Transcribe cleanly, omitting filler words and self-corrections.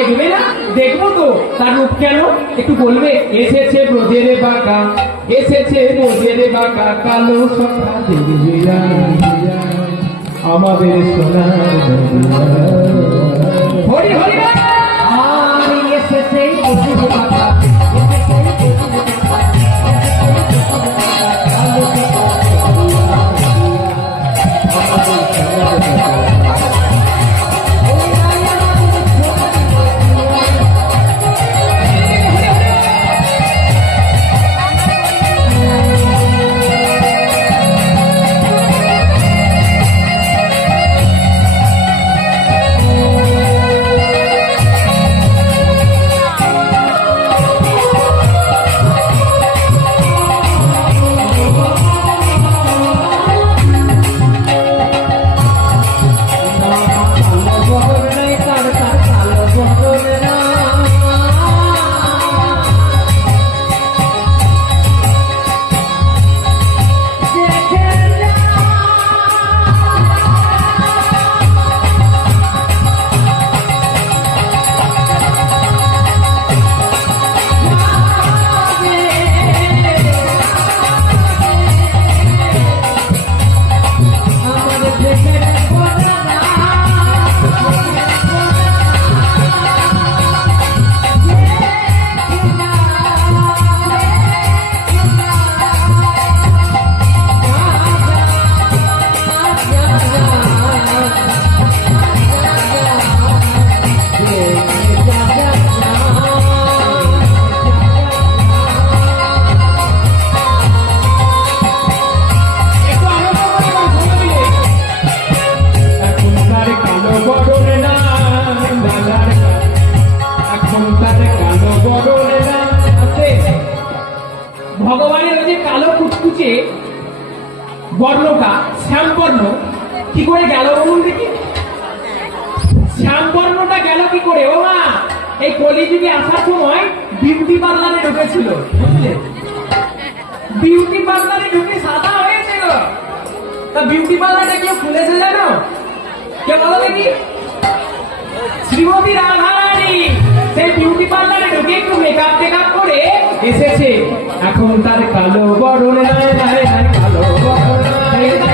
দেখবে না? দেখবো তো, তার রূপ কেন একটু বলবে? এসেছে ব্রজের বাঁকা, এসেছে ব্রজের বাঁকা, কালো সখা দেখবে আমাদের সোনার হরি হরি। আর এসেছে ব্রজের বাঁকা, ভগবানের ওই যে কালো কুচকুচে বর্ণটা শ্যামবর্ণ কি করে গেল বলুন দেখি? শ্যামবর্ণটা গেল কি করে? ও মা, এই কলিযুগে আসার সময় বিউটি পার্লারে ঢুকেছিল, বুঝলে? বিউটি পার্লারে ঢুকে সাদা হয়েছিল। তা বিউটি পার্লারটা কেউ খুলেছে জানো? কে বলো দেখি? শ্রীমতী রাধারানী সেই বিউটি পার্লারে ঢুকে একটু মেকআপ টেকআপ করে এসেছে। এখন তার কালো বরণ নাই, কালো বরণ